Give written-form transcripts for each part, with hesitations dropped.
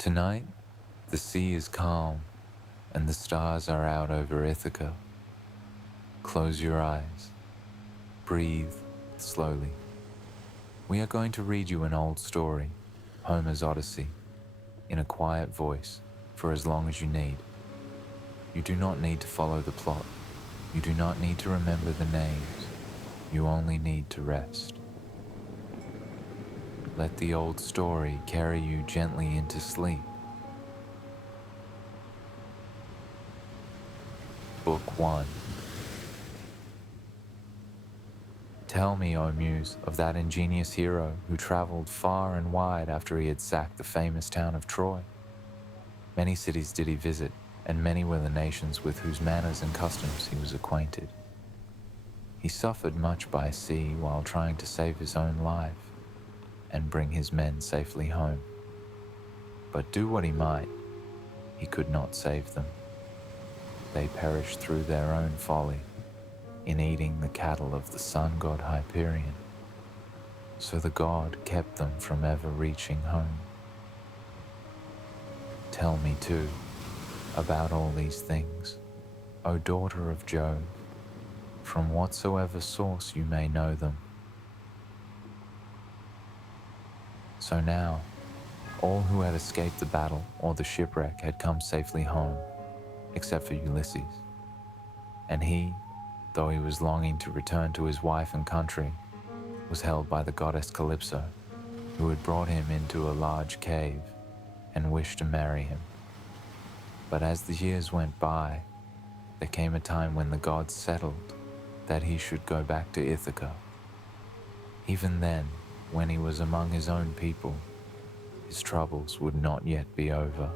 Tonight, the sea is calm and the stars are out over Ithaca. Close your eyes. Breathe slowly. We are going to read you an old story, Homer's Odyssey, in a quiet voice for as long as you need. You do not need to follow the plot. You do not need to remember the names. You only need to rest. Let the old story carry you gently into sleep. Book 1. Tell me, O Muse, of that ingenious hero who traveled far and wide after he had sacked the famous town of Troy. Many cities did he visit, and many were the nations with whose manners and customs he was acquainted. He suffered much by sea while trying to save his own life and bring his men safely home. But do what he might, he could not save them. They perished through their own folly in eating the cattle of the sun god Hyperion. So the god kept them from ever reaching home. Tell me too about all these things, O daughter of Jove, from whatsoever source you may know them. So now, all who had escaped the battle or the shipwreck had come safely home, except for Ulysses. And he, though he was longing to return to his wife and country, was held by the goddess Calypso, who had brought him into a large cave and wished to marry him. But as the years went by, there came a time when the gods settled that he should go back to Ithaca. Even then, when he was among his own people, his troubles would not yet be over.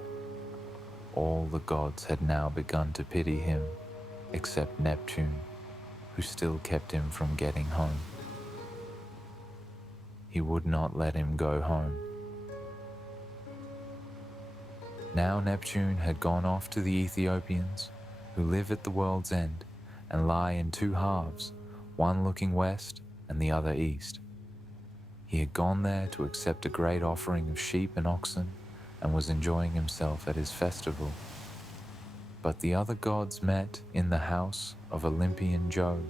All the gods had now begun to pity him, except Neptune, who still kept him from getting home. He would not let him go home. Now Neptune had gone off to the Ethiopians, who live at the world's end and lie in two halves, one looking west and the other east. He had gone there to accept a great offering of sheep and oxen and was enjoying himself at his festival. But the other gods met in the house of Olympian Jove,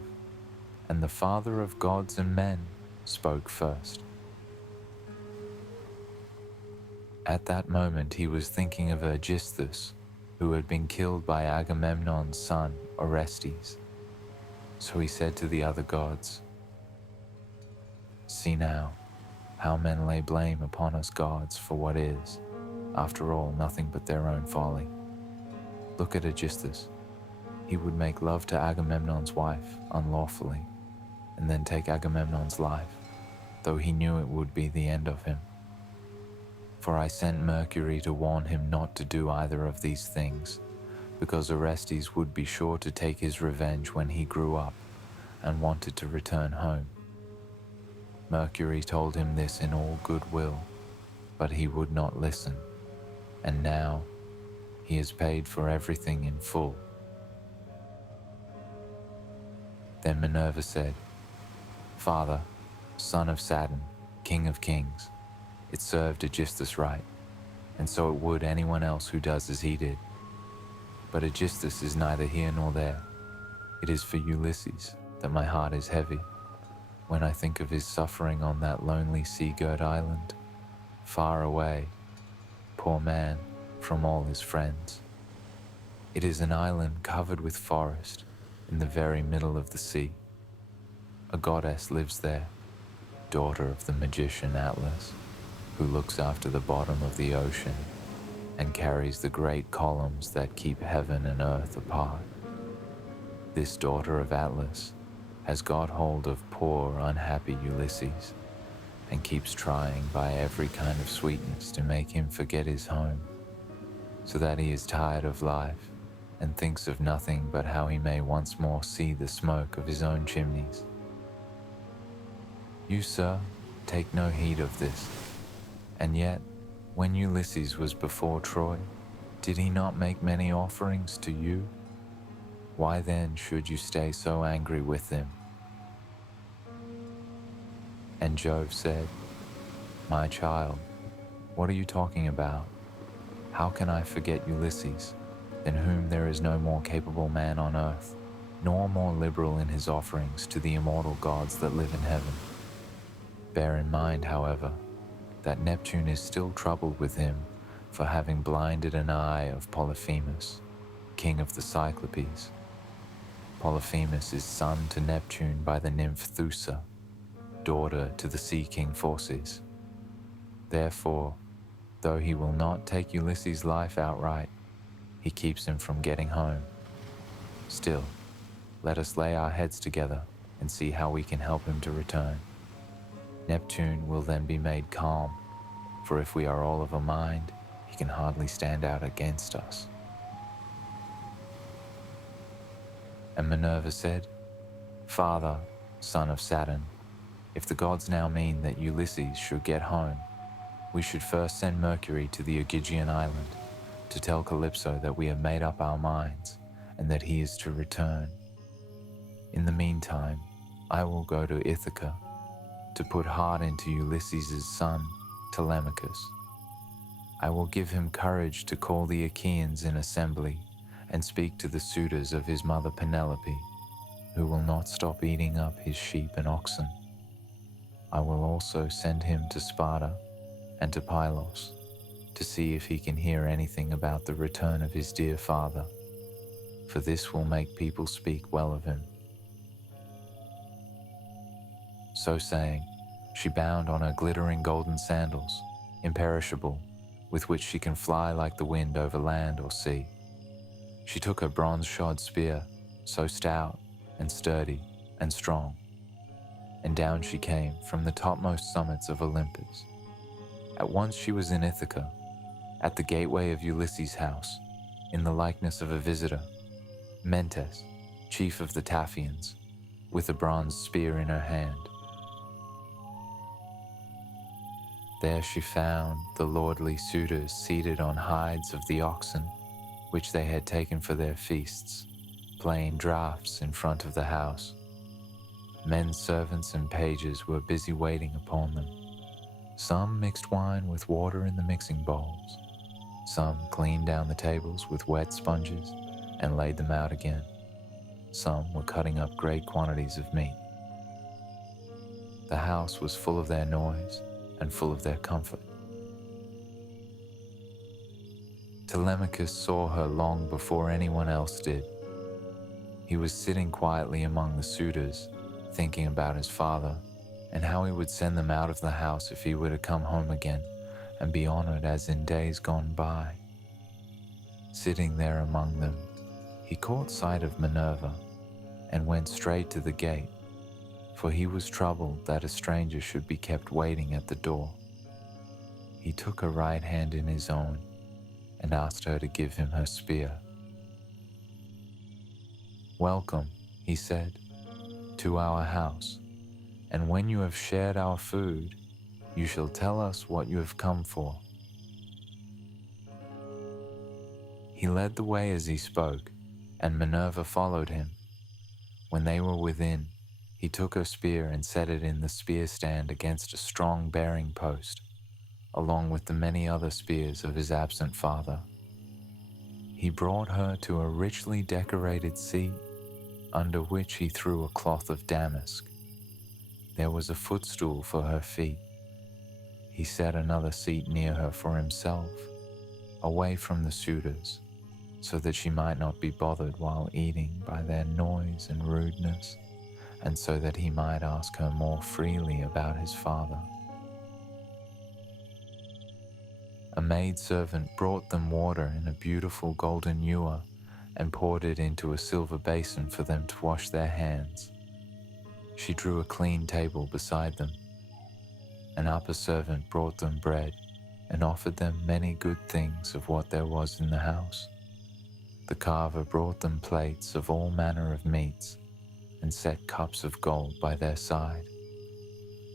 and the father of gods and men spoke first. At that moment he was thinking of Aegisthus, who had been killed by Agamemnon's son Orestes. So he said to the other gods, "See now, how men lay blame upon us gods for what is, after all, nothing but their own folly. Look at Aegisthus. He would make love to Agamemnon's wife unlawfully, and then take Agamemnon's life, though he knew it would be the end of him. For I sent Mercury to warn him not to do either of these things, because Orestes would be sure to take his revenge when he grew up and wanted to return home. Mercury told him this in all good will, but he would not listen, and now he has paid for everything in full." Then Minerva said, "Father, son of Saturn, king of kings, it served Aegisthus right, and so it would anyone else who does as he did. But Aegisthus is neither here nor there. It is for Ulysses that my heart is heavy, when I think of his suffering on that lonely sea-girt island, far away, poor man, from all his friends. It is an island covered with forest, in the very middle of the sea. A goddess lives there, daughter of the magician Atlas, who looks after the bottom of the ocean and carries the great columns that keep heaven and earth apart. This daughter of Atlas has got hold of poor, unhappy Ulysses and keeps trying by every kind of sweetness to make him forget his home, so that he is tired of life and thinks of nothing but how he may once more see the smoke of his own chimneys. You, sir, take no heed of this. And yet, when Ulysses was before Troy, did he not make many offerings to you? Why then should you stay so angry with him?" And Jove said, "My child, what are you talking about? How can I forget Ulysses, than whom there is no more capable man on earth, nor more liberal in his offerings to the immortal gods that live in heaven? Bear in mind, however, that Neptune is still troubled with him for having blinded an eye of Polyphemus, king of the Cyclopes. Polyphemus is son to Neptune by the nymph Thoosa, daughter to the sea king Phorcys. Therefore, though he will not take Ulysses' life outright, he keeps him from getting home. Still, let us lay our heads together and see how we can help him to return. Neptune will then be made calm, for if we are all of a mind, he can hardly stand out against us. And Minerva said, Father, son of Saturn, if the gods now mean that Ulysses should get home, we should first send Mercury to the Ogygian island to tell Calypso that we have made up our minds and that he is to return. In the meantime, I will go to Ithaca to put heart into Ulysses' son, Telemachus. I will give him courage to call the Achaeans in assembly and speak to the suitors of his mother Penelope, who will not stop eating up his sheep and oxen. I will also send him to Sparta and to Pylos to see if he can hear anything about the return of his dear father, for this will make people speak well of him. So saying, she bound on her glittering golden sandals, imperishable, with which she can fly like the wind over land or sea. She took her bronze-shod spear, so stout and sturdy and strong, and down she came from the topmost summits of Olympus. At once she was in Ithaca, at the gateway of Ulysses' house, in the likeness of a visitor, Mentes, chief of the Taphians, with a bronze spear in her hand. There she found the lordly suitors seated on hides of the oxen, which they had taken for their feasts, playing draughts in front of the house. Men servants and pages were busy waiting upon them. Some mixed wine with water in the mixing bowls. Some cleaned down the tables with wet sponges and laid them out again. Some were cutting up great quantities of meat. The house was full of their noise and full of their comfort. Telemachus saw her long before anyone else did. He was sitting quietly among the suitors, thinking about his father and how he would send them out of the house if he were to come home again and be honored as in days gone by. Sitting there among them, he caught sight of Minerva and went straight to the gate, for he was troubled that a stranger should be kept waiting at the door. He took her right hand in his own and asked her to give him her spear. "Welcome," he said, "to our house, and when you have shared our food, you shall tell us what you have come for." He led the way as he spoke, and Minerva followed him. When they were within, he took her spear and set it in the spear stand against a strong bearing post, along with the many other spears of his absent father. He brought her to a richly decorated seat, under which he threw a cloth of damask. There was a footstool for her feet. He set another seat near her for himself, away from the suitors, so that she might not be bothered while eating by their noise and rudeness, and so that he might ask her more freely about his father. A maidservant brought them water in a beautiful golden ewer and poured it into a silver basin for them to wash their hands. She drew a clean table beside them. An upper servant brought them bread and offered them many good things of what there was in the house. The carver brought them plates of all manner of meats and set cups of gold by their side.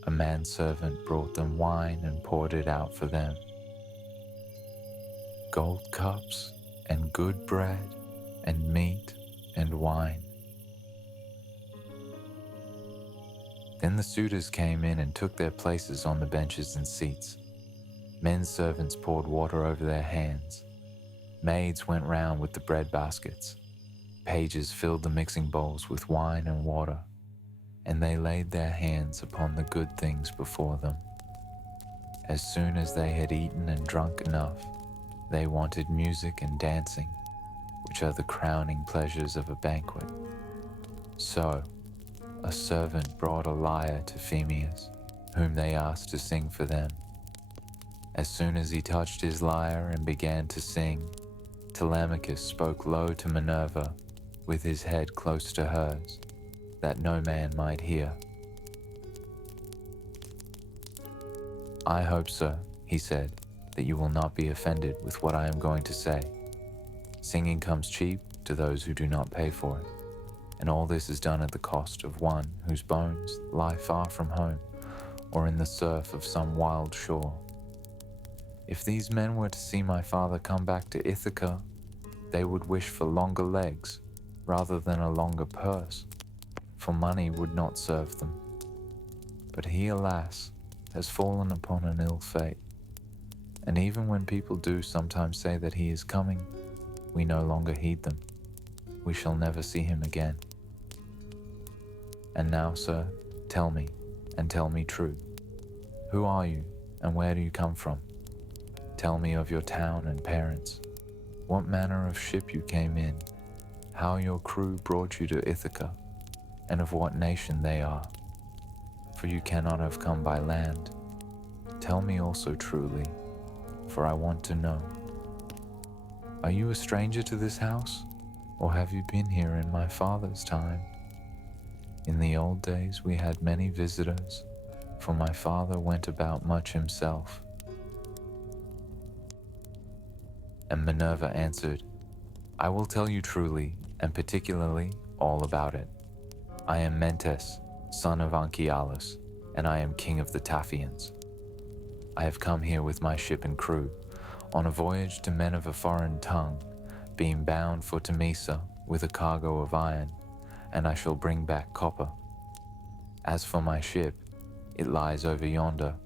A manservant brought them wine and poured it out for them. Gold cups and good bread and meat and wine. Then the suitors came in and took their places on the benches and seats. Men servants poured water over their hands, Maids went round with the bread baskets. Pages filled the mixing bowls with wine and water, and they laid their hands upon the good things before them. As soon as they had eaten and drunk enough, they wanted music and dancing, which are the crowning pleasures of a banquet. So, a servant brought a lyre to Phemius, whom they asked to sing for them. As soon as he touched his lyre and began to sing, Telemachus spoke low to Minerva, with his head close to hers, that no man might hear. "I hope, sir," he said, "that you will not be offended with what I am going to say. Singing comes cheap to those who do not pay for it, and all this is done at the cost of one whose bones lie far from home or in the surf of some wild shore. If these men were to see my father come back to Ithaca, they would wish for longer legs rather than a longer purse, for money would not serve them. But he, alas, has fallen upon an ill fate, and even when people do sometimes say that he is coming, we no longer heed them. We shall never see him again. And now, sir, tell me, and tell me true. Who are you, and where do you come from? Tell me of your town and parents, what manner of ship you came in, how your crew brought you to Ithaca, and of what nation they are. For you cannot have come by land. Tell me also truly, for I want to know. Are you a stranger to this house, or have you been here in my father's time? In the old days we had many visitors, for my father went about much himself." And Minerva answered, "I will tell you truly, and particularly all about it. I am Mentes, son of Anchialus, and I am king of the Taphians. I have come here with my ship and crew, on a voyage to men of a foreign tongue, being bound for Temesa with a cargo of iron, and I shall bring back copper. As for my ship, it lies over yonder,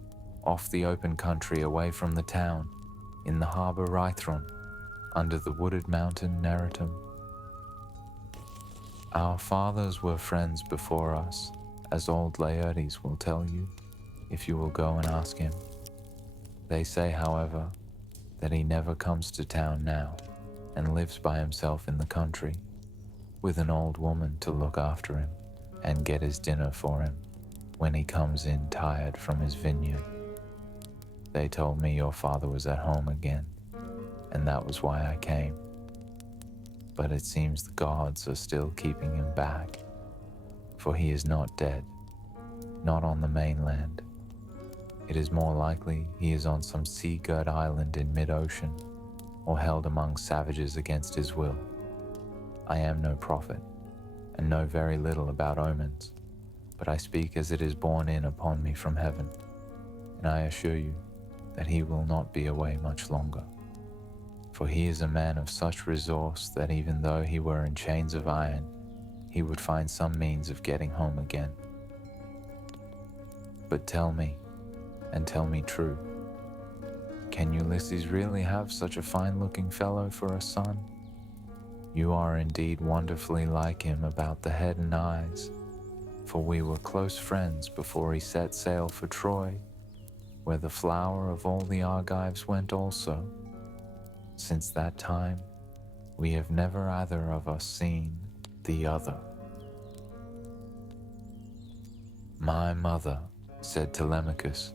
off the open country away from the town, in the harbour Rhythron, under the wooded mountain Neritum. Our fathers were friends before us, as old Laertes will tell you, if you will go and ask him. They say, however, that he never comes to town now, and lives by himself in the country, with an old woman to look after him and get his dinner for him when he comes in tired from his vineyard. They told me your father was at home again, and that was why I came. But it seems the gods are still keeping him back, for he is not dead, not on the mainland. It is more likely he is on some sea-girt island in mid-ocean, or held among savages against his will. I am no prophet, and know very little about omens, but I speak as it is borne in upon me from heaven, and I assure you that he will not be away much longer. For he is a man of such resource that even though he were in chains of iron, he would find some means of getting home again. But tell me, and tell me true, can Ulysses really have such a fine-looking fellow for a son? You are indeed wonderfully like him about the head and eyes, for we were close friends before he set sail for Troy, where the flower of all the Argives went also. Since that time, we have never either of us seen the other." "My mother," said Telemachus,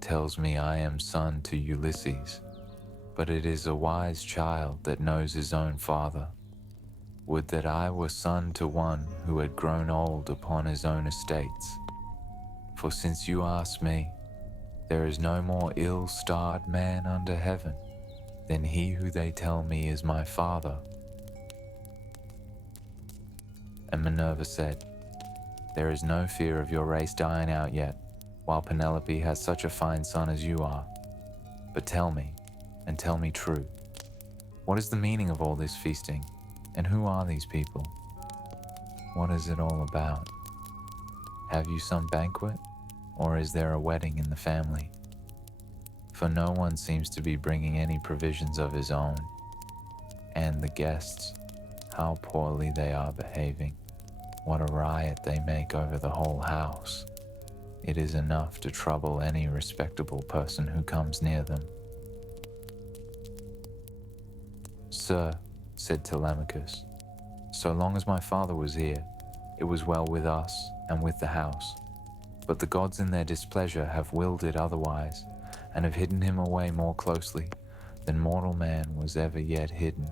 "tells me I am son to Ulysses, but it is a wise child that knows his own father. Would that I were son to one who had grown old upon his own estates. For since you ask me, there is no more ill-starred man under heaven than he who they tell me is my father." And Minerva said, "There is no fear of your race dying out yet, while Penelope has such a fine son as you are. But tell me, and tell me true, what is the meaning of all this feasting, and who are these people? What is it all about? Have you some banquet, or is there a wedding in the family? For no one seems to be bringing any provisions of his own, And the guests, how poorly they are behaving. What a riot they make over the whole house. It is enough to trouble any respectable person who comes near them. Sir, said Telemachus, so long as my father was here, it was well with us and with the house. But the gods in their displeasure have willed it otherwise, and have hidden him away more closely than mortal man was ever yet hidden.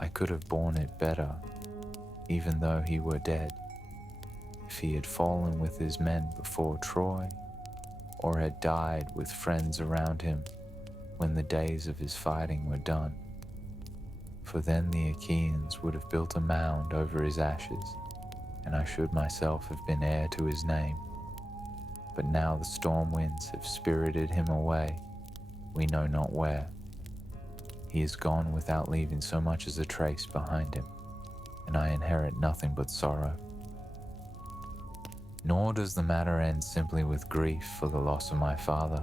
I could have borne it better, even though he were dead, if he had fallen with his men before Troy, or had died with friends around him when the days of his fighting were done. For then the Achaeans would have built a mound over his ashes, and I should myself have been heir to his name. But now the storm winds have spirited him away, we know not where. He is gone without leaving so much as a trace behind him, and I inherit nothing but sorrow. Nor does the matter end simply with grief for the loss of my father.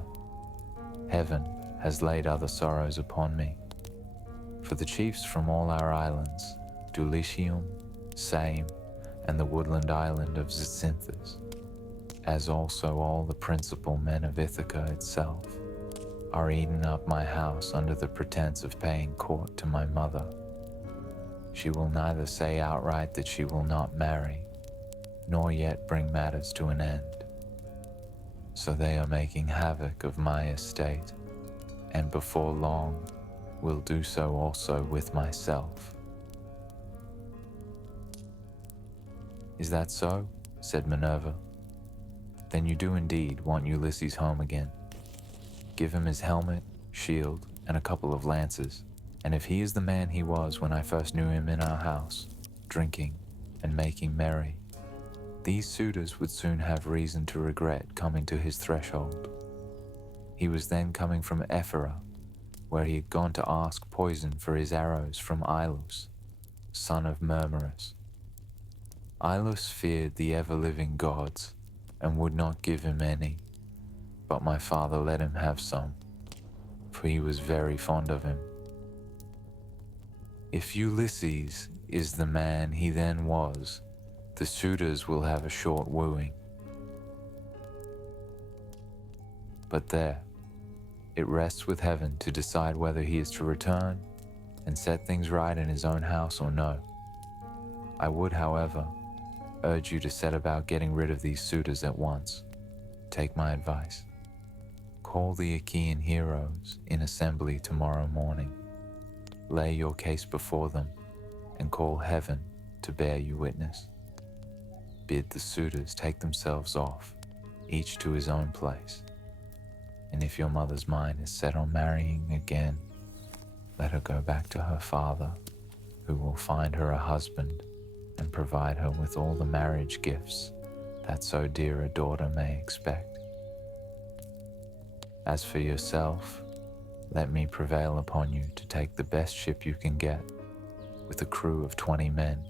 Heaven has laid other sorrows upon me. For the chiefs from all our islands, Dulichium, Same, and the woodland island of Zacynthus, as also all the principal men of Ithaca itself, are eating up my house under the pretense of paying court to my mother. She will neither say outright that she will not marry, nor yet bring matters to an end. So they are making havoc of my estate, and before long will do so also with myself. Is that so? Said Minerva. Then you do indeed want Ulysses home again. Give him his helmet, shield, and a couple of lances, and if he is the man he was when I first knew him in our house, drinking and making merry, these suitors would soon have reason to regret coming to his threshold. He was then coming from Ephyra, where he had gone to ask poison for his arrows from Ilus, son of Murmurus. Ilus feared the ever-living gods and would not give him any, but my father let him have some, for he was very fond of him. If Ulysses is the man he then was, the suitors will have a short wooing. But there, it rests with heaven to decide whether he is to return and set things right in his own house or no. I would, however, urge you to set about getting rid of these suitors at once. Take my advice. Call the Achaean heroes in assembly tomorrow morning. Lay your case before them and call heaven to bear you witness. Bid the suitors take themselves off, each to his own place. And if your mother's mind is set on marrying again, let her go back to her father, who will find her a husband and provide her with all the marriage gifts that so dear a daughter may expect. As for yourself, let me prevail upon you to take the best ship you can get, with a crew of 20 men,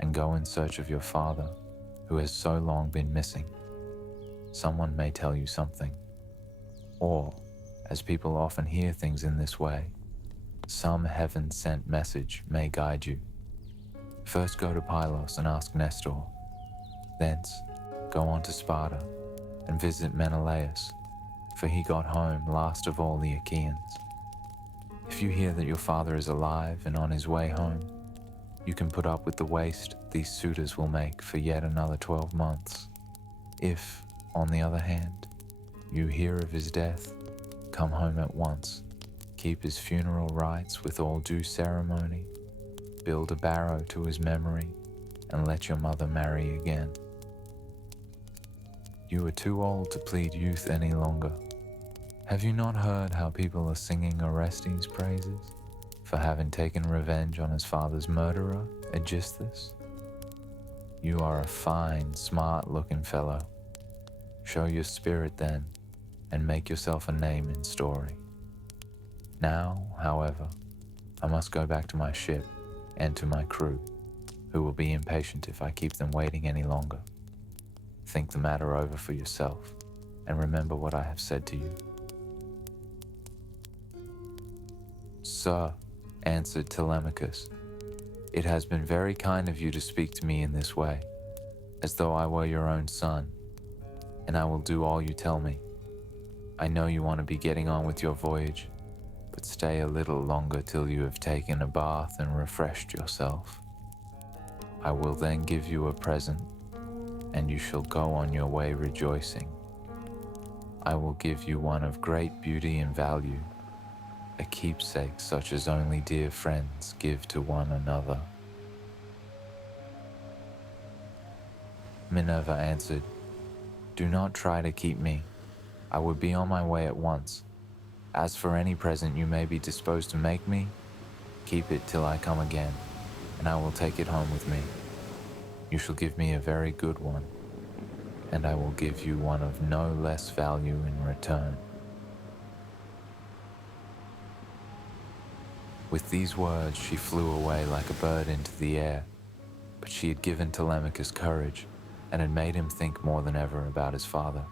and go in search of your father, who has so long been missing. Someone may tell you something, or, as people often hear things in this way, some heaven-sent message may guide you. First go to Pylos and ask Nestor. Thence, go on to Sparta and visit Menelaus, for he got home last of all the Achaeans. If you hear that your father is alive and on his way home, you can put up with the waste these suitors will make for yet another 12 months. If, on the other hand, you hear of his death, come home at once, keep his funeral rites with all due ceremony, build a barrow to his memory, and let your mother marry again. You are too old to plead youth any longer. Have you not heard how people are singing Orestes' praises for having taken revenge on his father's murderer, Aegisthus? You are a fine, smart-looking fellow. Show your spirit then, and make yourself a name in story. Now, however, I must go back to my ship and to my crew, who will be impatient if I keep them waiting any longer. Think the matter over for yourself, and remember what I have said to you. Sir, answered Telemachus. "It has been very kind of you to speak to me in this way, as though I were your own son, and I will do all you tell me. I know you want to be getting on with your voyage, but stay a little longer till you have taken a bath and refreshed yourself. I will then give you a present, and you shall go on your way rejoicing. I will give you one of great beauty and value, a keepsake such as only dear friends give to one another." Minerva answered, "Do not try to keep me. I would be on my way at once. As for any present you may be disposed to make me, keep it till I come again, and I will take it home with me. You shall give me a very good one, and I will give you one of no less value in return." With these words she flew away like a bird into the air, but she had given Telemachus courage and had made him think more than ever about his father.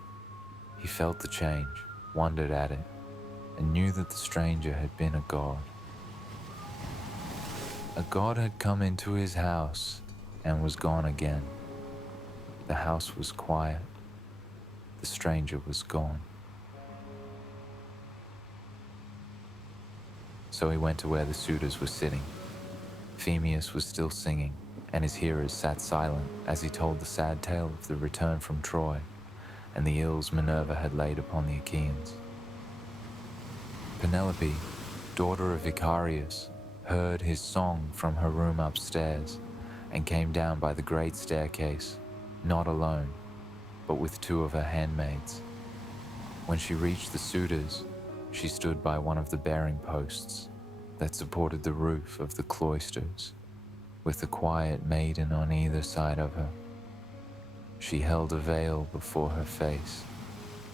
He felt the change, wondered at it, and knew that the stranger had been a god. A god had come into his house and was gone again. The house was quiet. The stranger was gone. So he went to where the suitors were sitting. Phemius was still singing, and his hearers sat silent as he told the sad tale of the return from Troy and the ills Minerva had laid upon the Achaeans. Penelope, daughter of Icarius, heard his song from her room upstairs and came down by the great staircase, not alone, but with two of her handmaids. When she reached the suitors, she stood by one of the bearing posts that supported the roof of the cloisters, with the quiet maiden on either side of her. She held a veil before her face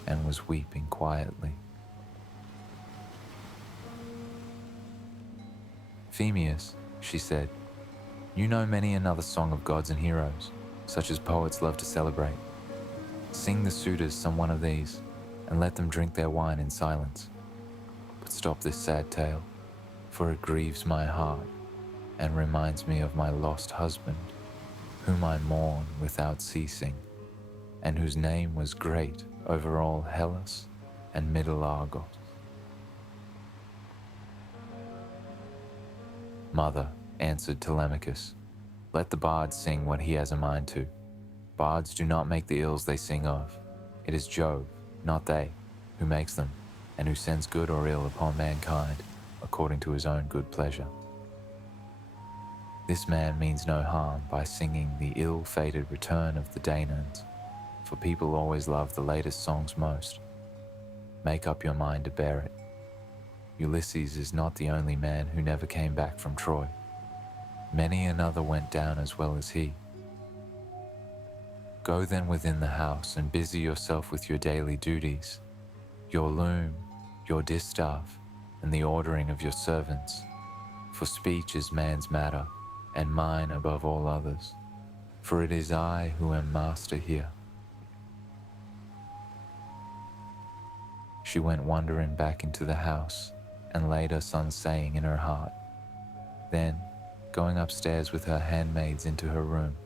and was weeping quietly. "Phemius," she said, "you know many another song of gods and heroes, such as poets love to celebrate. Sing the suitors some one of these, and let them drink their wine in silence. But stop this sad tale, for it grieves my heart and reminds me of my lost husband, whom I mourn without ceasing, and whose name was great over all Hellas and Middle Argos." "Mother," answered Telemachus, "let the bard sing what he has a mind to. Bards do not make the ills they sing of. It is Jove, not they, who makes them, and who sends good or ill upon mankind according to his own good pleasure. This man means no harm by singing the ill-fated return of the Danaans, for people always love the latest songs most. Make up your mind to bear it. Ulysses is not the only man who never came back from Troy. Many another went down as well as he. Go then within the house and busy yourself with your daily duties, your loom, your distaff, and the ordering of your servants, for speech is man's matter, and mine above all others, for it is I who am master here." She went wandering back into the house and laid her son's saying in her heart. Then, going upstairs with her handmaids into her room,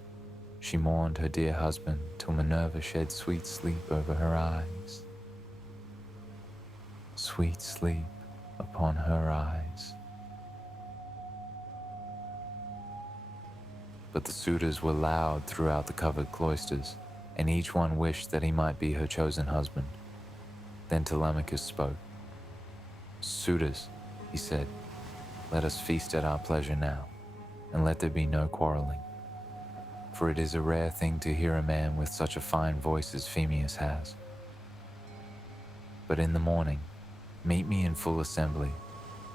she mourned her dear husband till Minerva shed sweet sleep over her eyes. Sweet sleep upon her eyes. But the suitors were loud throughout the covered cloisters, and each one wished that he might be her chosen husband. Then Telemachus spoke. "Suitors," he said, "let us feast at our pleasure now, and let there be no quarreling. For it is a rare thing to hear a man with such a fine voice as Phemius has. But in the morning, meet me in full assembly,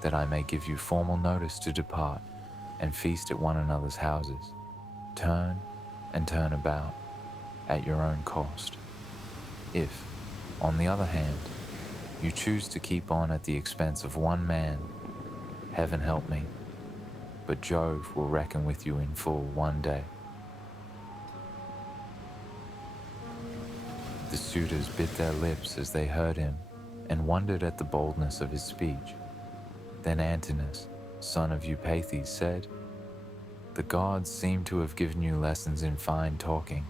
that I may give you formal notice to depart and feast at one another's houses. Turn and turn about, at your own cost. If, on the other hand, you choose to keep on at the expense of one man, heaven help me, but Jove will reckon with you in full one day." The suitors bit their lips as they heard him and wondered at the boldness of his speech. Then Antinous, son of Eupeithes, said, "The gods seem to have given you lessons in fine talking.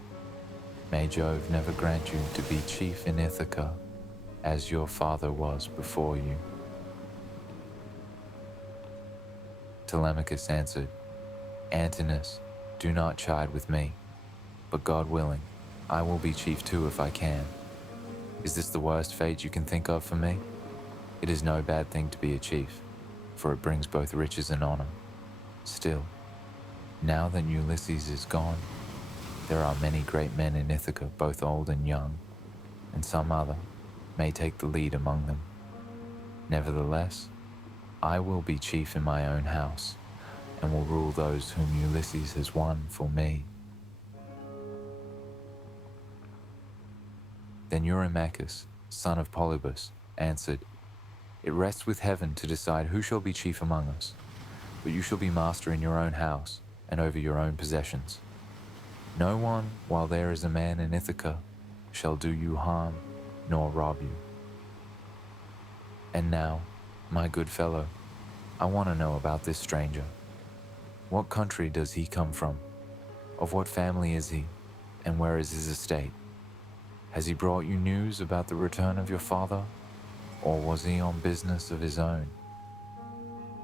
May Jove never grant you to be chief in Ithaca, as your father was before you." Telemachus answered, "Antinous, do not chide with me, but God willing, I will be chief too if I can. Is this the worst fate you can think of for me? It is no bad thing to be a chief, for it brings both riches and honor. Still, now that Ulysses is gone, there are many great men in Ithaca, both old and young, and some other may take the lead among them. Nevertheless, I will be chief in my own house, and will rule those whom Ulysses has won for me." Then Eurymachus, son of Polybus, answered, "It rests with heaven to decide who shall be chief among us, but you shall be master in your own house and over your own possessions. No one, while there is a man in Ithaca, shall do you harm nor rob you. And now, my good fellow, I want to know about this stranger. What country does he come from? Of what family is he, and where is his estate? Has he brought you news about the return of your father, or was he on business of his own?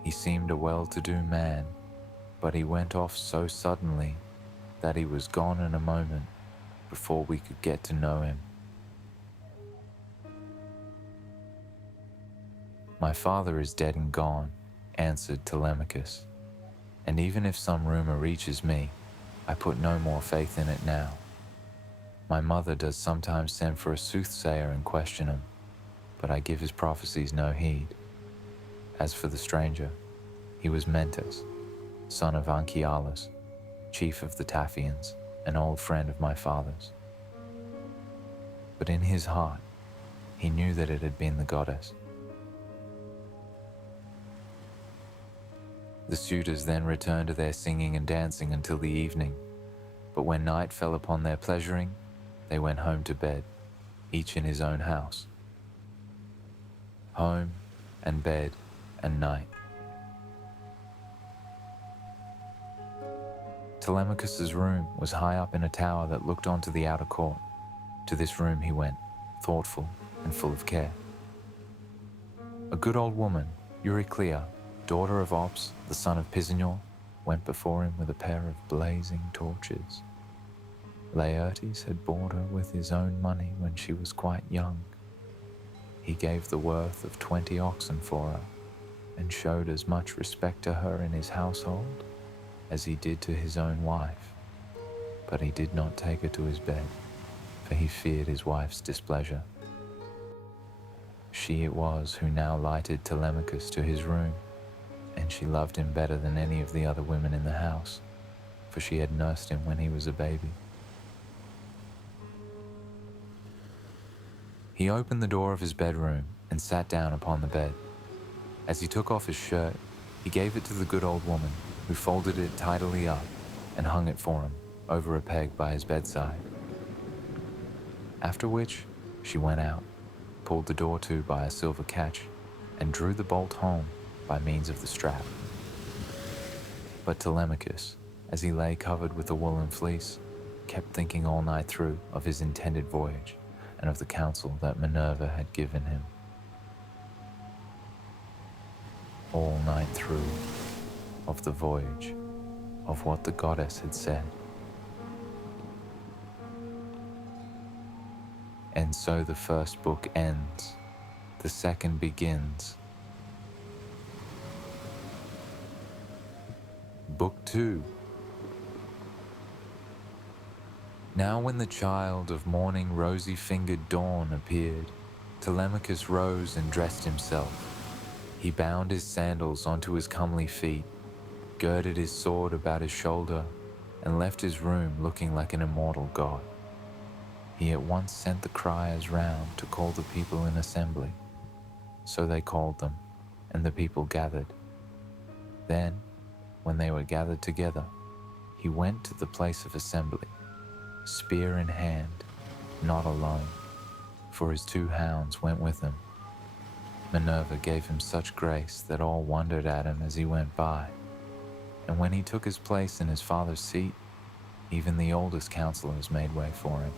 He seemed a well-to-do man, but he went off so suddenly that he was gone in a moment before we could get to know him." "My father is dead and gone," answered Telemachus, "and even if some rumor reaches me, I put no more faith in it now. My mother does sometimes send for a soothsayer and question him, but I give his prophecies no heed. As for the stranger, he was Mentas, son of Anchialus, chief of the Taphians, an old friend of my father's. But in his heart, he knew that it had been the goddess." The suitors then returned to their singing and dancing until the evening, but when night fell upon their pleasuring, they went home to bed, each in his own house. Home and bed and night. Telemachus's room was high up in a tower that looked onto the outer court. To this room he went, thoughtful and full of care. A good old woman, Euryclea, daughter of Ops, the son of Pisanor, went before him with a pair of blazing torches. Laertes had bought her with his own money when she was quite young. He gave the worth of 20 oxen for her, and showed as much respect to her in his household as he did to his own wife. But he did not take her to his bed, for he feared his wife's displeasure. She it was who now lighted Telemachus to his room, and she loved him better than any of the other women in the house, for she had nursed him when he was a baby. He opened the door of his bedroom and sat down upon the bed. As he took off his shirt, he gave it to the good old woman, who folded it tidily up and hung it for him over a peg by his bedside. After which, she went out, pulled the door to by a silver catch, and drew the bolt home by means of the strap. But Telemachus, as he lay covered with a woolen fleece, kept thinking all night through of his intended voyage and of the counsel that Minerva had given him. All night through, of the voyage, of what the goddess had said. And so the first book ends, the second begins. Book 2. Now when the child of morning rosy-fingered dawn appeared, Telemachus rose and dressed himself. He bound his sandals onto his comely feet, girded his sword about his shoulder, and left his room looking like an immortal god. He at once sent the criers round to call the people in assembly. So they called them, and the people gathered. Then, when they were gathered together, he went to the place of assembly, spear in hand, not alone, for his 2 hounds went with him. Minerva gave him such grace that all wondered at him as he went by, and when he took his place in his father's seat, even the oldest counselors made way for him.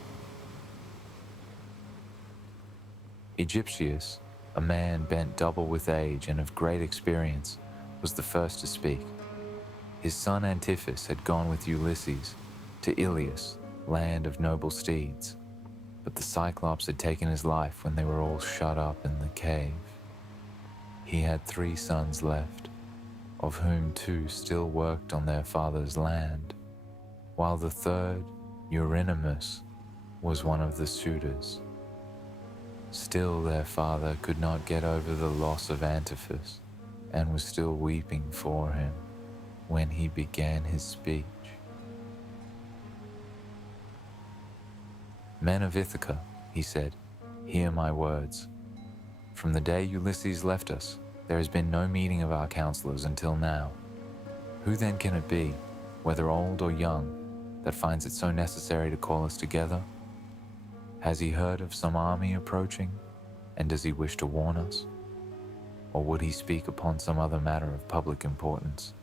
Egyptius, a man bent double with age and of great experience, was the first to speak. His son Antiphus had gone with Ulysses to Ilios, land of noble steeds, but the Cyclops had taken his life when they were all shut up in the cave. He had 3 sons left, of whom 2 still worked on their father's land, while the third, Eurynomus, was one of the suitors. Still their father could not get over the loss of Antiphus, and was still weeping for him when he began his speech. "Men of Ithaca," he said, "hear my words. From the day Ulysses left us, there has been no meeting of our counselors until now. Who then can it be, whether old or young, that finds it so necessary to call us together? Has he heard of some army approaching, and does he wish to warn us? Or would he speak upon some other matter of public importance?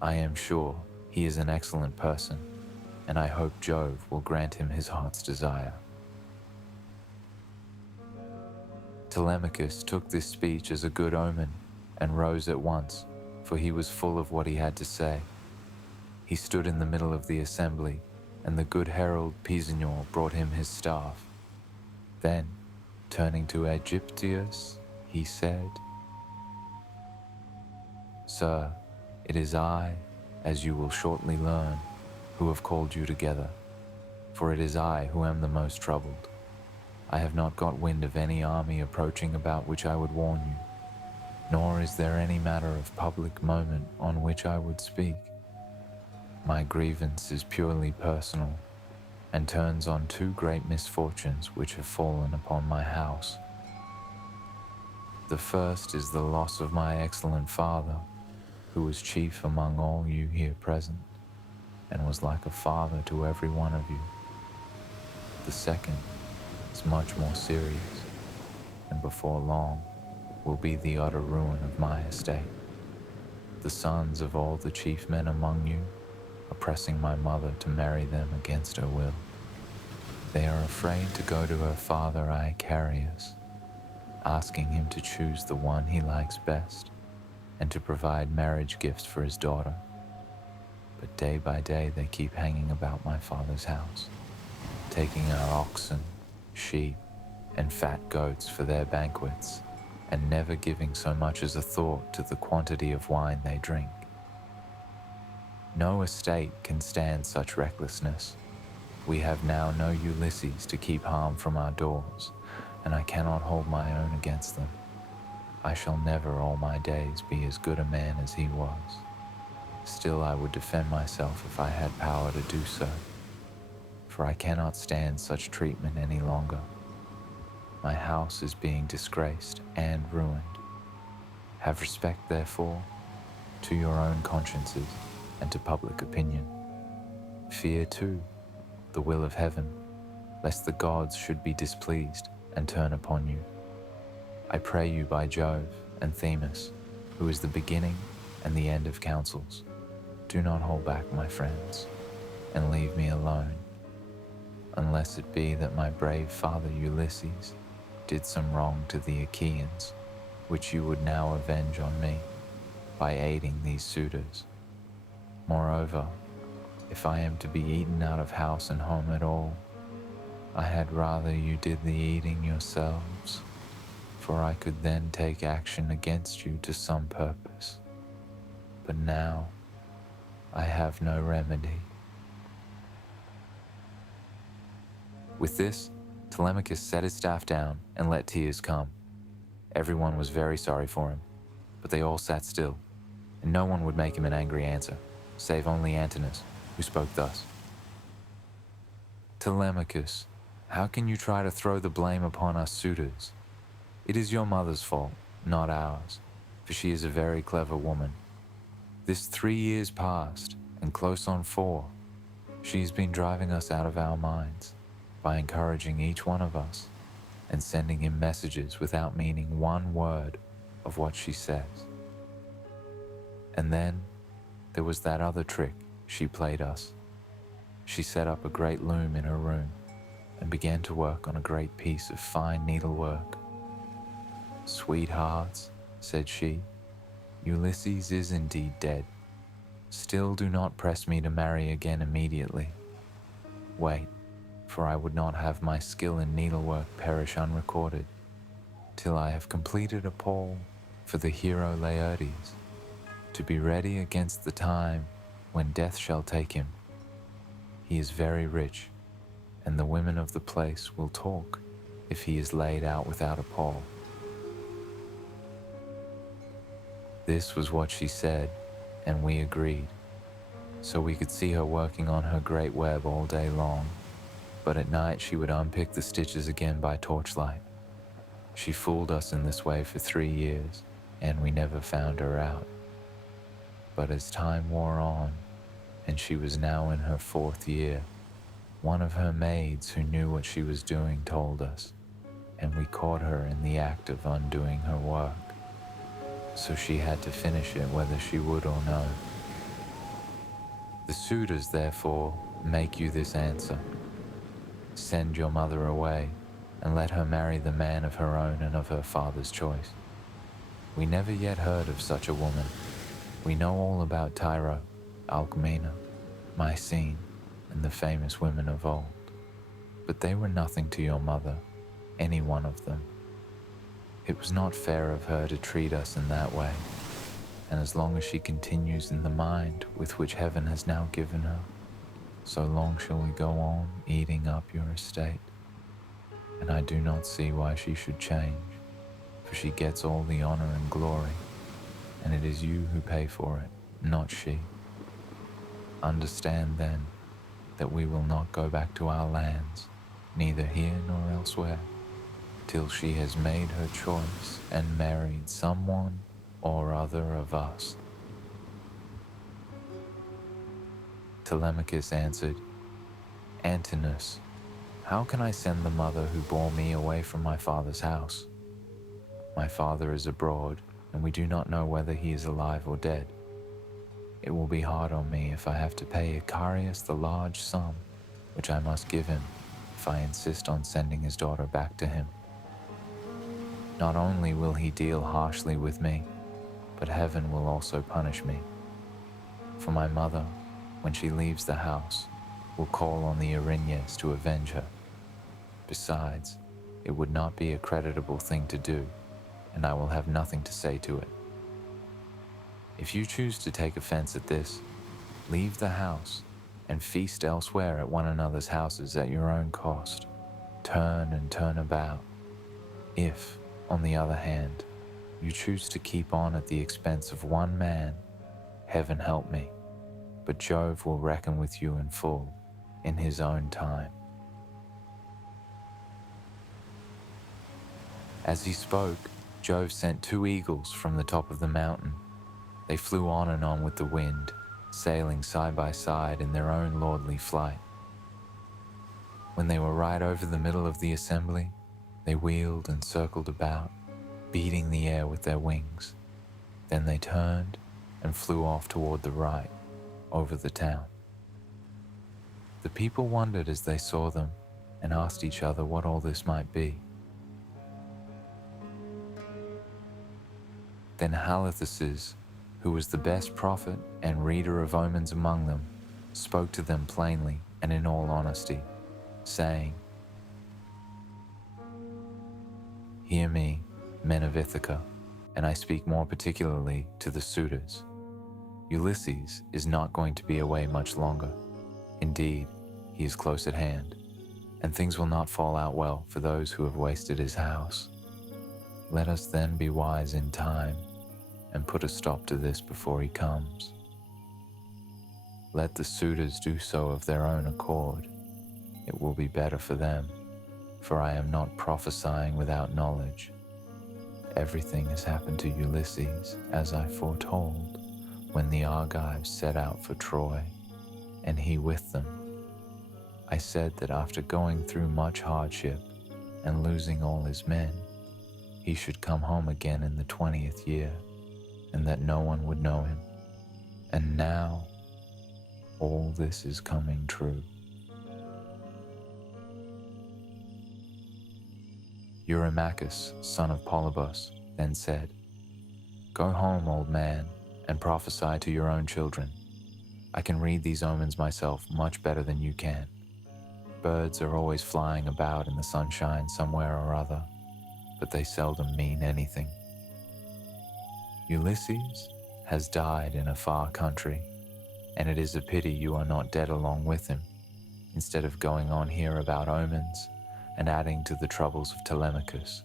I am sure he is an excellent person, and I hope Jove will grant him his heart's desire." Telemachus took this speech as a good omen and rose at once, for he was full of what he had to say. He stood in the middle of the assembly, and the good herald Pisanor brought him his staff. Then, turning to Egyptius, he said, "Sir, it is I, as you will shortly learn, who have called you together, for it is I who am the most troubled. I have not got wind of any army approaching about which I would warn you, nor is there any matter of public moment on which I would speak. My grievance is purely personal, and turns on 2 great misfortunes which have fallen upon my house. The first is the loss of my excellent father, who was chief among all you here present, and was like a father to every one of you. The second is much more serious, and before long will be the utter ruin of my estate. The sons of all the chief men among you are pressing my mother to marry them against her will. They are afraid to go to her father Icarius, asking him to choose the one he likes best and to provide marriage gifts for his daughter. But day by day they keep hanging about my father's house, taking our oxen, sheep, and fat goats for their banquets, and never giving so much as a thought to the quantity of wine they drink. No estate can stand such recklessness. We have now no Ulysses to keep harm from our doors, and I cannot hold my own against them. I shall never all my days be as good a man as he was. Still I would defend myself if I had power to do so, for I cannot stand such treatment any longer. My house is being disgraced and ruined. Have respect, therefore, to your own consciences and to public opinion. Fear, too, the will of heaven, lest the gods should be displeased and turn upon you. I pray you by Jove and Themis, who is the beginning and the end of counsels, do not hold back, my friends, and leave me alone, unless it be that my brave father Ulysses did some wrong to the Achaeans, which you would now avenge on me by aiding these suitors. Moreover, if I am to be eaten out of house and home at all, I had rather you did the eating yourselves, for I could then take action against you to some purpose. But now I have no remedy." With this, Telemachus set his staff down and let tears come. Everyone was very sorry for him, but they all sat still, and no one would make him an angry answer, save only Antinous, who spoke thus: "Telemachus, how can you try to throw the blame upon us suitors? It is your mother's fault, not ours, for she is a very clever woman. This 3 years past, and close on 4, she has been driving us out of our minds by encouraging each one of us, and sending him messages without meaning one word of what she says. And then there was that other trick she played us. She set up a great loom in her room and began to work on a great piece of fine needlework. "Sweethearts," said she, "Ulysses is indeed dead. Still do not press me to marry again immediately. Wait, for I would not have my skill in needlework perish unrecorded, till I have completed a pall for the hero Laertes, to be ready against the time when death shall take him. He is very rich, and the women of the place will talk if he is laid out without a pall." This was what she said, and we agreed. So we could see her working on her great web all day long, but at night she would unpick the stitches again by torchlight. She fooled us in this way for 3 years, and we never found her out. But as time wore on, and she was now in her 4th year, one of her maids who knew what she was doing told us, and we caught her in the act of undoing her work. So she had to finish it whether she would or no. The suitors, therefore, make you this answer: send your mother away, and let her marry the man of her own and of her father's choice. We never yet heard of such a woman. We know all about Tyro, Alcmena, Mycene, and the famous women of old, but they were nothing to your mother, any one of them. It was not fair of her to treat us in that way, and as long as she continues in the mind with which heaven has now given her, so long shall we go on eating up your estate. And I do not see why she should change, for she gets all the honor and glory, and it is you who pay for it, not she. Understand then that we will not go back to our lands, neither here nor elsewhere, till she has made her choice and married someone or other of us." Telemachus answered, "Antinous, how can I send the mother who bore me away from my father's house? My father is abroad, and we do not know whether he is alive or dead. It will be hard on me if I have to pay Icarius the large sum which I must give him if I insist on sending his daughter back to him. Not only will he deal harshly with me, but heaven will also punish me. For my mother, when she leaves the house, will call on the Erinyes to avenge her. Besides, it would not be a creditable thing to do, and I will have nothing to say to it. If you choose to take offense at this, leave the house and feast elsewhere at one another's houses at your own cost. Turn and turn about. If, on the other hand, you choose to keep on at the expense of one man, heaven help me, but Jove will reckon with you in full in his own time." As he spoke, Jove sent 2 eagles from the top of the mountain. They flew on and on with the wind, sailing side by side in their own lordly flight. When they were right over the middle of the assembly, they wheeled and circled about, beating the air with their wings. Then they turned and flew off toward the right, over the town. The people wondered as they saw them and asked each other what all this might be. Then Halitherses, who was the best prophet and reader of omens among them, spoke to them plainly and in all honesty, saying, "Hear me, men of Ithaca, and I speak more particularly to the suitors. Ulysses is not going to be away much longer. Indeed, he is close at hand, and things will not fall out well for those who have wasted his house. Let us then be wise in time and put a stop to this before he comes. Let the suitors do so of their own accord. It will be better for them, for I am not prophesying without knowledge. Everything has happened to Ulysses as I foretold when the Argives set out for Troy, and he with them. I said that after going through much hardship, and losing all his men, he should come home again in the 20th year, and that no one would know him. And now, all this is coming true. Eurymachus, son of Polybus, then said, "Go home, old man, and prophesy to your own children. I can read these omens myself much better than you can. Birds are always flying about in the sunshine somewhere or other, but they seldom mean anything. Ulysses has died in a far country, and it is a pity you are not dead along with him, instead of going on here about omens and adding to the troubles of Telemachus,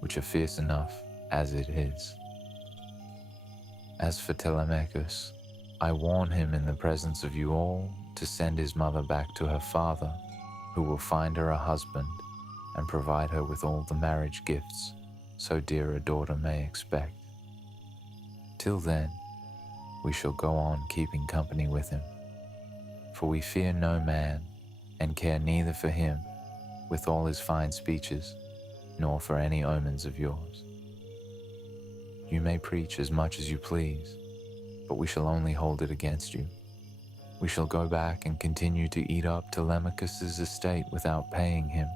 which are fierce enough as it is. As for Telemachus, I warn him in the presence of you all to send his mother back to her father, who will find her a husband and provide her with all the marriage gifts so dear a daughter may expect. Till then, we shall go on keeping company with him, for we fear no man and care neither for him with all his fine speeches, nor for any omens of yours. You may preach as much as you please, but we shall only hold it against you. We shall go back and continue to eat up Telemachus's estate without paying him,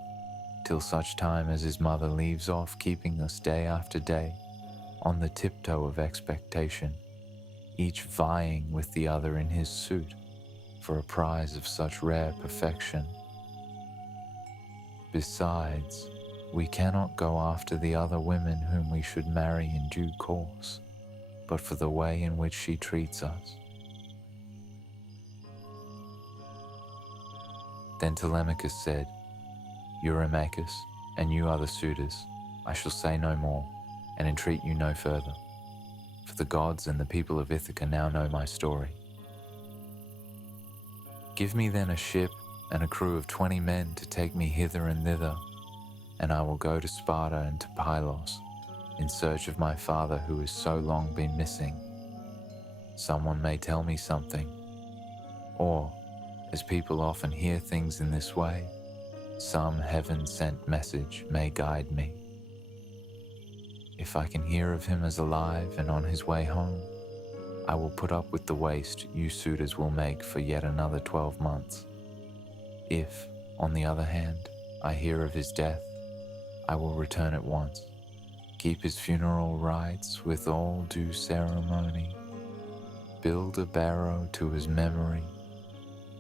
till such time as his mother leaves off keeping us day after day on the tiptoe of expectation, each vying with the other in his suit for a prize of such rare perfection. Besides, we cannot go after the other women whom we should marry in due course, but for the way in which she treats us." Then Telemachus said, "Eurymachus, and you other suitors, I shall say no more, and entreat you no further, for the gods and the people of Ithaca now know my story. Give me then a ship and a crew of 20 men to take me hither and thither, and I will go to Sparta and to Pylos in search of my father who has so long been missing. Someone may tell me something, or, as people often hear things in this way, some heaven-sent message may guide me. If I can hear of him as alive and on his way home, I will put up with the waste you suitors will make for yet another 12 months. If, on the other hand, I hear of his death, I will return at once, keep his funeral rites with all due ceremony, build a barrow to his memory,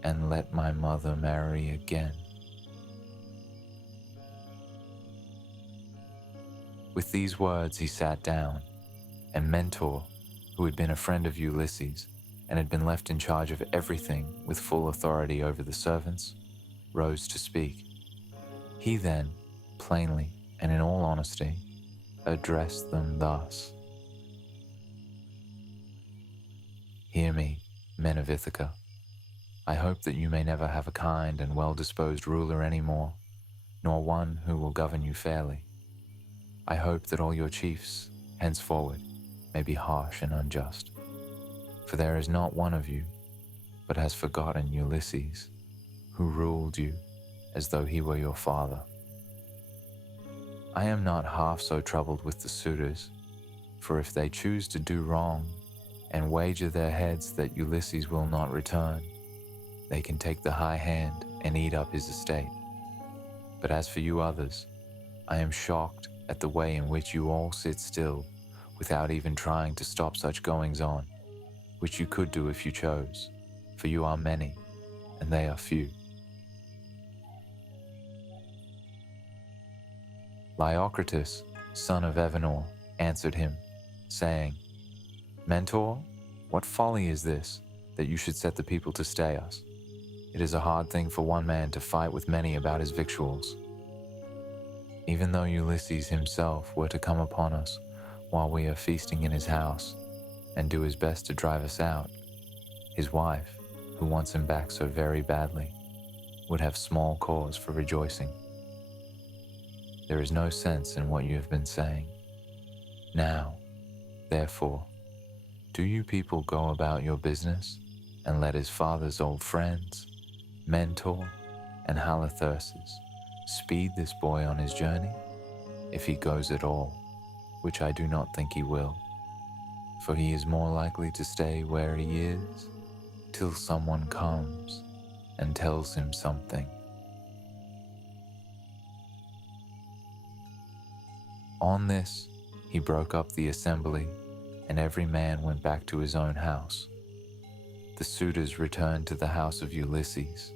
and let my mother marry again." With these words he sat down, and Mentor, who had been a friend of Ulysses and had been left in charge of everything with full authority over the servants, rose to speak. He then, plainly and in all honesty, addressed them thus: "Hear me, men of Ithaca. I hope that you may never have a kind and well-disposed ruler any more, nor one who will govern you fairly. I hope that all your chiefs, henceforward, may be harsh and unjust, for there is not one of you but has forgotten Ulysses, who ruled you as though he were your father. I am not half so troubled with the suitors, for if they choose to do wrong and wager their heads that Ulysses will not return, they can take the high hand and eat up his estate. But as for you others, I am shocked at the way in which you all sit still without even trying to stop such goings-on, which you could do if you chose, for you are many, and they are few." Leiocritus, son of Evenor, answered him, saying, "Mentor, what folly is this, that you should set the people to stay us? It is a hard thing for one man to fight with many about his victuals. Even though Ulysses himself were to come upon us while we are feasting in his house, and do his best to drive us out, his wife, who wants him back so very badly, would have small cause for rejoicing. There is no sense in what you have been saying. Now, therefore, do you people go about your business, and let his father's old friends, Mentor and Halitherses, speed this boy on his journey, if he goes at all, which I do not think he will, for he is more likely to stay where he is till someone comes and tells him something. On this, he broke up the assembly, and every man went back to his own house. The suitors returned to the house of Ulysses.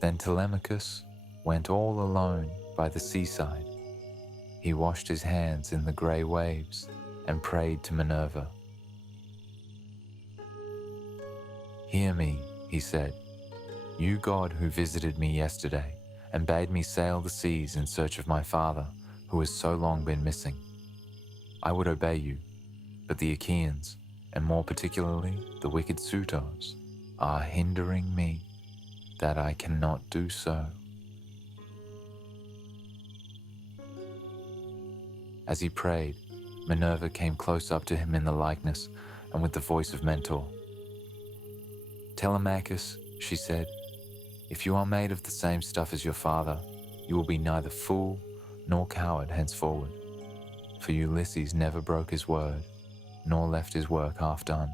Then Telemachus went all alone by the seaside. He washed his hands in the grey waves and prayed to Minerva. "Hear me," he said, "you God who visited me yesterday and bade me sail the seas in search of my father who has so long been missing. I would obey you, but the Achaeans, and more particularly the wicked suitors, are hindering me that I cannot do so." As he prayed, Minerva came close up to him in the likeness and with the voice of Mentor. "Telemachus," she said, "if you are made of the same stuff as your father, you will be neither fool nor coward henceforward, for Ulysses never broke his word, nor left his work half done.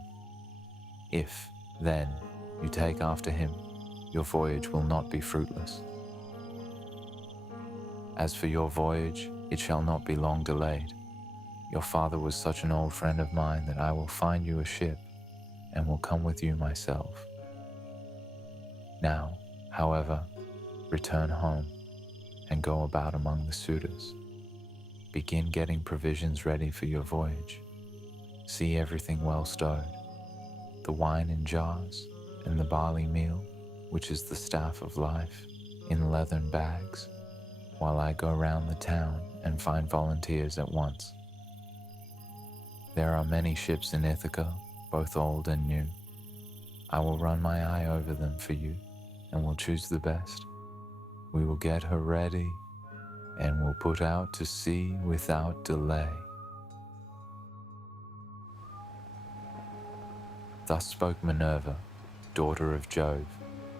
If, then, you take after him, your voyage will not be fruitless. As for your voyage, it shall not be long delayed. Your father was such an old friend of mine that I will find you a ship and will come with you myself. Now, however, return home and go about among the suitors. Begin getting provisions ready for your voyage. See everything well stowed, the wine in jars and the barley meal, which is the staff of life, in leathern bags, while I go round the town and find volunteers at once. There are many ships in Ithaca, both old and new. I will run my eye over them for you and will choose the best. We will get her ready and will put out to sea without delay." Thus spoke Minerva, daughter of Jove,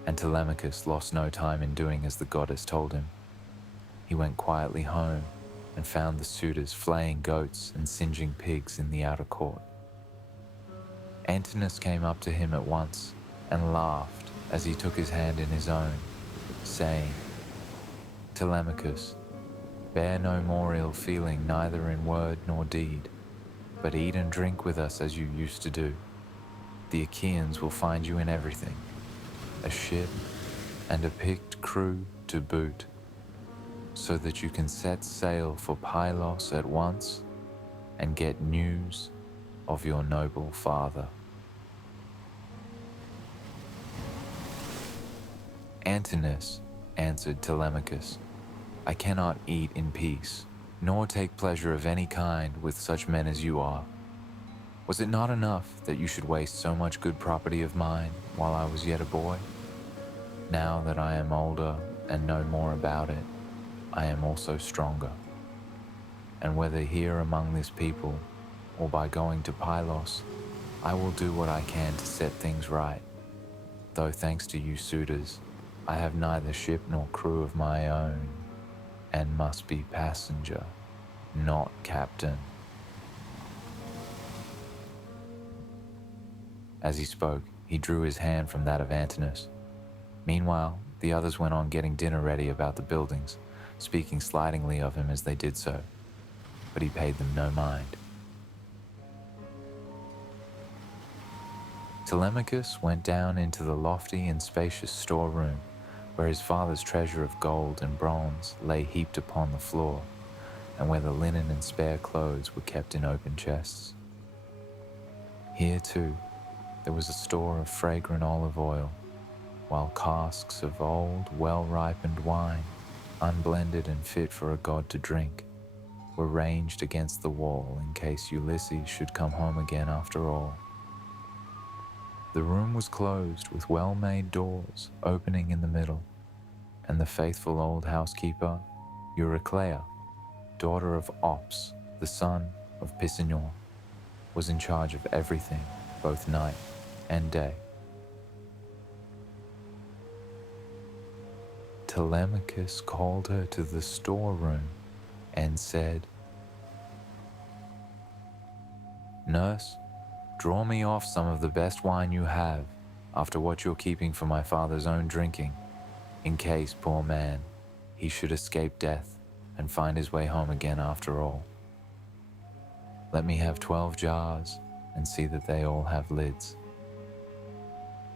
and Telemachus lost no time in doing as the goddess told him. He went quietly home and found the suitors flaying goats and singeing pigs in the outer court. Antinous came up to him at once and laughed as he took his hand in his own, saying, "Telemachus, bear no more ill feeling neither in word nor deed, but eat and drink with us as you used to do. The Achaeans will find you in everything, a ship and a picked crew to boot, so that you can set sail for Pylos at once and get news of your noble father." "Antinous," answered Telemachus, "I cannot eat in peace, nor take pleasure of any kind with such men as you are. Was it not enough that you should waste so much good property of mine while I was yet a boy? Now that I am older and know more about it, I am also stronger. And whether here among this people or by going to Pylos, I will do what I can to set things right, though thanks to you suitors, I have neither ship nor crew of my own, and must be passenger, not captain." As he spoke, he drew his hand from that of Antinous. Meanwhile, the others went on getting dinner ready about the buildings, speaking slightingly of him as they did so, but he paid them no mind. Telemachus went down into the lofty and spacious storeroom, where his father's treasure of gold and bronze lay heaped upon the floor, and where the linen and spare clothes were kept in open chests. Here, too, there was a store of fragrant olive oil, while casks of old, well-ripened wine, unblended and fit for a god to drink, were ranged against the wall in case Ulysses should come home again after all. The room was closed with well-made doors opening in the middle, and the faithful old housekeeper, Euryclea, daughter of Ops, the son of Pisanor, was in charge of everything, both night and day. Telemachus called her to the storeroom and said, "Nurse, draw me off some of the best wine you have after what you're keeping for my father's own drinking, in case, poor man, he should escape death and find his way home again after all. Let me have 12 jars and see that they all have lids.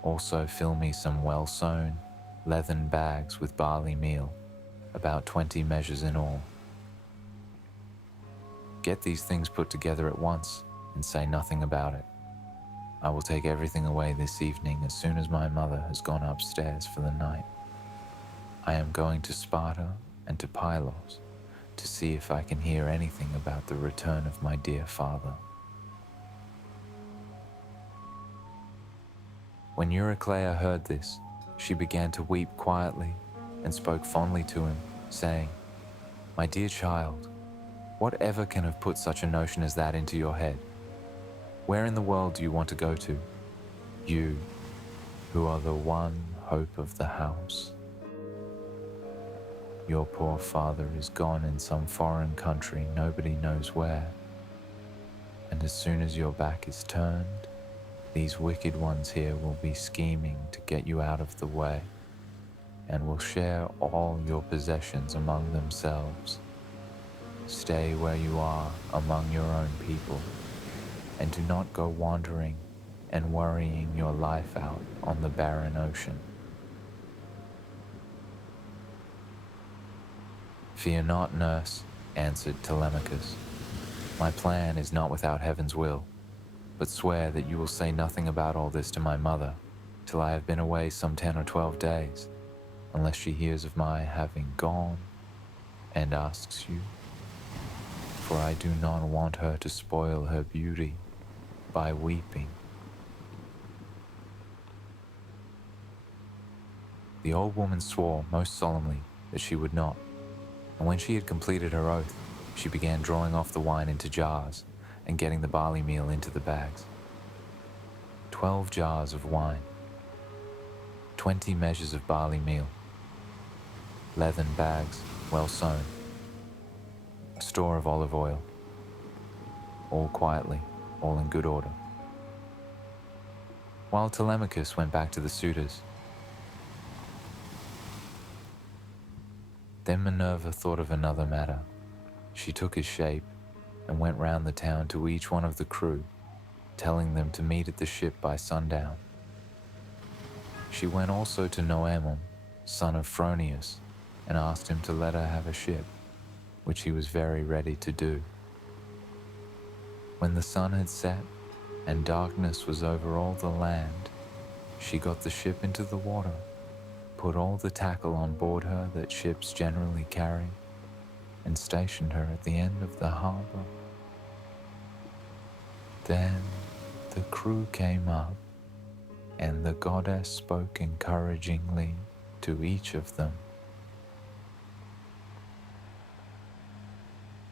Also fill me some well-sewn, leathern bags with barley meal, about 20 measures in all. Get these things put together at once and say nothing about it. I will take everything away this evening as soon as my mother has gone upstairs for the night. I am going to Sparta and to Pylos to see if I can hear anything about the return of my dear father." When Eurycleia heard this, she began to weep quietly and spoke fondly to him, saying, "My dear child, whatever can have put such a notion as that into your head? Where in the world do you want to go to? You, who are the one hope of the house. Your poor father is gone in some foreign country, nobody knows where. And as soon as your back is turned, these wicked ones here will be scheming to get you out of the way, and will share all your possessions among themselves. Stay where you are among your own people, and do not go wandering and worrying your life out on the barren ocean." "Fear not, nurse," answered Telemachus. "My plan is not without heaven's will, but swear that you will say nothing about all this to my mother till I have been away some 10 or 12 days, unless she hears of my having gone and asks you, for I do not want her to spoil her beauty by weeping." The old woman swore most solemnly that she would not, and when she had completed her oath, she began drawing off the wine into jars and getting the barley meal into the bags. 12 jars of wine, 20 measures of barley meal, leathern bags well sewn, a store of olive oil, all quietly, all in good order. While Telemachus went back to the suitors, then Minerva thought of another matter. She took his shape and went round the town to each one of the crew, telling them to meet at the ship by sundown. She went also to Omen, son of Phronius, and asked him to let her have a ship, which he was very ready to do. When the sun had set and darkness was over all the land, she got the ship into the water, put all the tackle on board her that ships generally carry, and stationed her at the end of the harbor. Then the crew came up, and the goddess spoke encouragingly to each of them.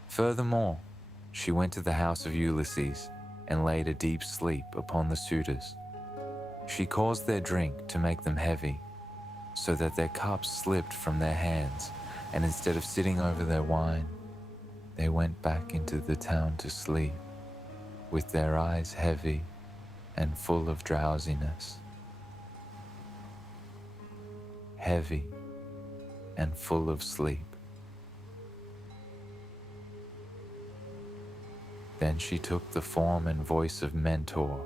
Furthermore, she went to the house of Ulysses and laid a deep sleep upon the suitors. She caused their drink to make them heavy, so that their cups slipped from their hands, and instead of sitting over their wine, they went back into the town to sleep, with their eyes heavy and full of drowsiness. Heavy and full of sleep. Then she took the form and voice of Mentor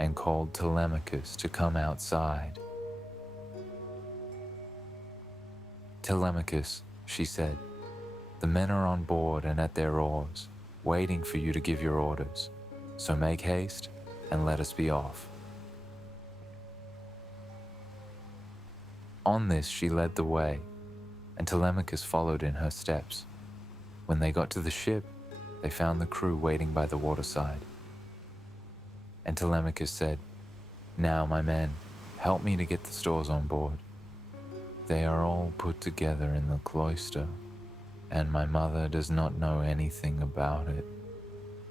and called Telemachus to come outside. "Telemachus," she said, "the men are on board and at their oars, waiting for you to give your orders, so make haste and let us be off." On this she led the way, and Telemachus followed in her steps. When they got to the ship, they found the crew waiting by the waterside. And Telemachus said, "Now, my men, help me to get the stores on board. They are all put together in the cloister, and my mother does not know anything about it,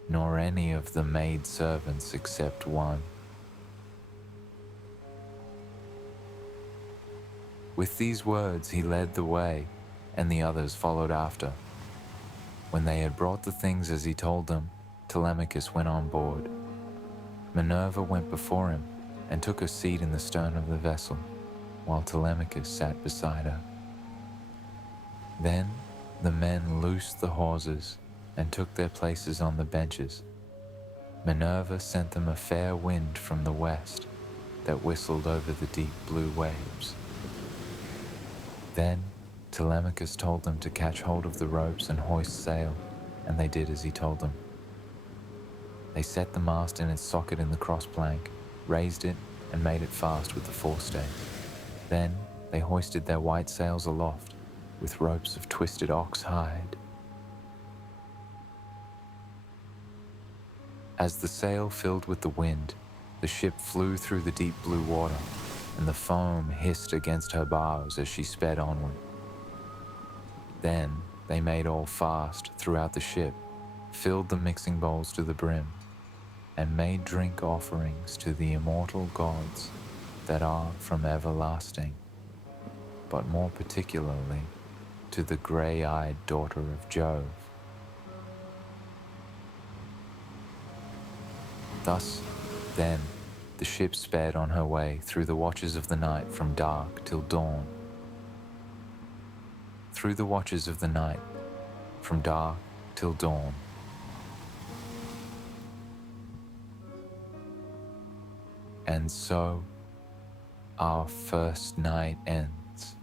nor any of the maid servants except one. With these words he led the way, and the others followed after. When they had brought the things as he told them, Telemachus went on board. Minerva went before him and took her seat in the stern of the vessel, while Telemachus sat beside her. Then the men loosed the hawsers and took their places on the benches. Minerva sent them a fair wind from the west that whistled over the deep blue waves. Then Telemachus told them to catch hold of the ropes and hoist sail, and they did as he told them. They set the mast in its socket in the cross-plank, raised it, and made it fast with the forestay. Then they hoisted their white sails aloft with ropes of twisted ox hide. As the sail filled with the wind, the ship flew through the deep blue water, and the foam hissed against her bows as she sped onward. Then they made all fast throughout the ship, filled the mixing bowls to the brim, and made drink offerings to the immortal gods that are from everlasting, but more particularly to the grey-eyed daughter of Jove. Thus, then, the ship sped on her way through the watches of the night from dark till dawn. Through the watches of the night, from dark till dawn. And so, our first night ends.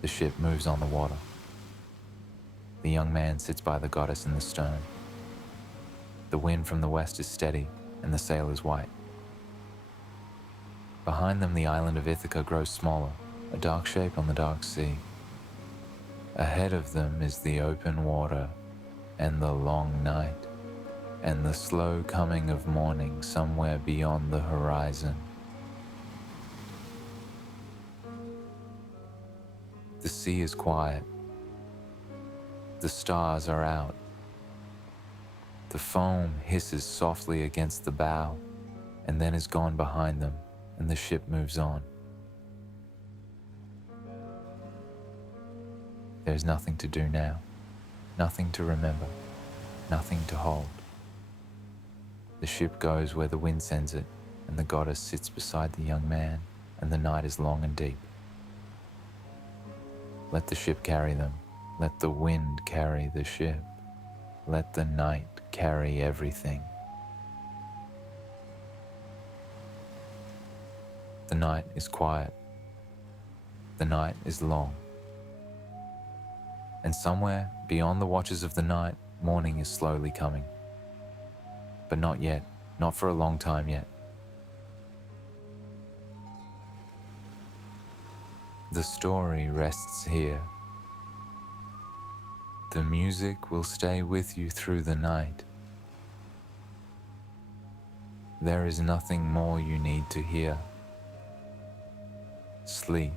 The ship moves on the water. The young man sits by the goddess in the stern. The wind from the west is steady, and the sail is white. Behind them, the island of Ithaca grows smaller, a dark shape on the dark sea. Ahead of them is the open water, and the long night, and the slow coming of morning somewhere beyond the horizon. The sea is quiet. The stars are out. The foam hisses softly against the bow, and then is gone behind them, and the ship moves on. There's nothing to do now, nothing to remember, nothing to hold. The ship goes where the wind sends it, and the goddess sits beside the young man, and the night is long and deep. Let the ship carry them. Let the wind carry the ship. Let the night carry everything. The night is quiet. The night is long. And somewhere beyond the watches of the night, morning is slowly coming. But not yet, not for a long time yet. The story rests here. The music will stay with you through the night. There is nothing more you need to hear. Sleep.